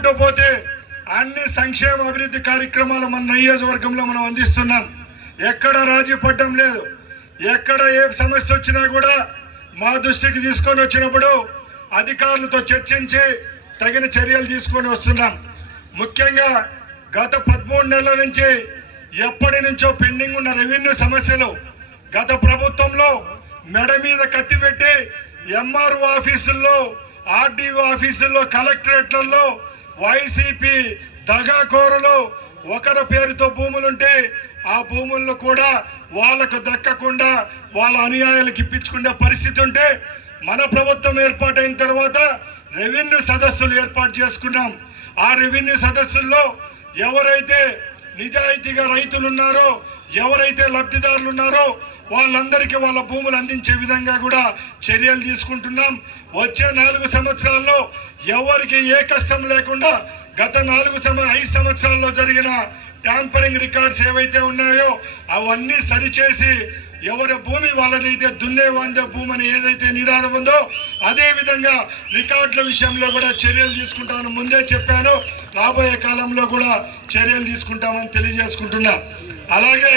చెప్పుకుంటూ పోతే అన్ని సంక్షేమ అభివృద్ధి కార్యక్రమాలు మన నియోజకవర్గంలో మనం అందిస్తున్నాం. ఎక్కడ రాజీ పడడం లేదు. ఎక్కడ ఏ సమస్య వచ్చినా కూడా మా దృష్టికి తీసుకొని వచ్చినప్పుడు అధికారులతో చర్చించి తగిన చర్యలు తీసుకొని వస్తున్నాం. ముఖ్యంగా గత 13 నెలల నుంచి ఎప్పటి నుంచో పెండింగ్ ఉన్న రెవెన్యూ సమస్యలు గత ప్రభుత్వంలో మెడ మీద కత్తి పెట్టి ఎంఆర్ఓ ఆఫీసుల్లో, ఆర్డీఓ ఆఫీసుల్లో, కలెక్టరేట్లలో వైసీపీ దగాకోరులు ఒకరి పేరుతో భూములుంటే ఆ భూములను కూడా వాళ్లకు దక్కకుండా వాళ్ళ అనుయాయులకు ఇప్పించుకునే పరిస్థితి ఉంటే మన ప్రభుత్వం ఏర్పాటైన తర్వాత రెవెన్యూ సదస్సులు ఏర్పాటు చేసుకున్నాం. ఆ రెవెన్యూ సదస్సుల్లో ఎవరైతే నిజాయితీగా రైతులు ఉన్నారో, ఎవరైతే లబ్ధిదారులు ఉన్నారో వాళ్ళందరికీ వాళ్ళ భూములు అందించే విధంగా కూడా చర్యలు తీసుకుంటున్నాం. వచ్చే 4 సంవత్సరాల్లో ఎవరికి ఏ కష్టం లేకుండా గత 5 సంవత్సరాల్లో జరిగిన ట్యాంపరింగ్ రికార్డ్స్ ఏవైతే ఉన్నాయో అవన్నీ సరిచేసి ఎవరి భూమి వాళ్ళదైతే దున్నేవాందే భూమి అని ఏదైతే నినాదం ఉందో అదే విధంగా రికార్డుల విషయంలో కూడా చర్యలు తీసుకుంటామని ముందే చెప్పాను. రాబోయే కాలంలో కూడా చర్యలు తీసుకుంటామని తెలియజేసుకుంటున్నా. అలాగే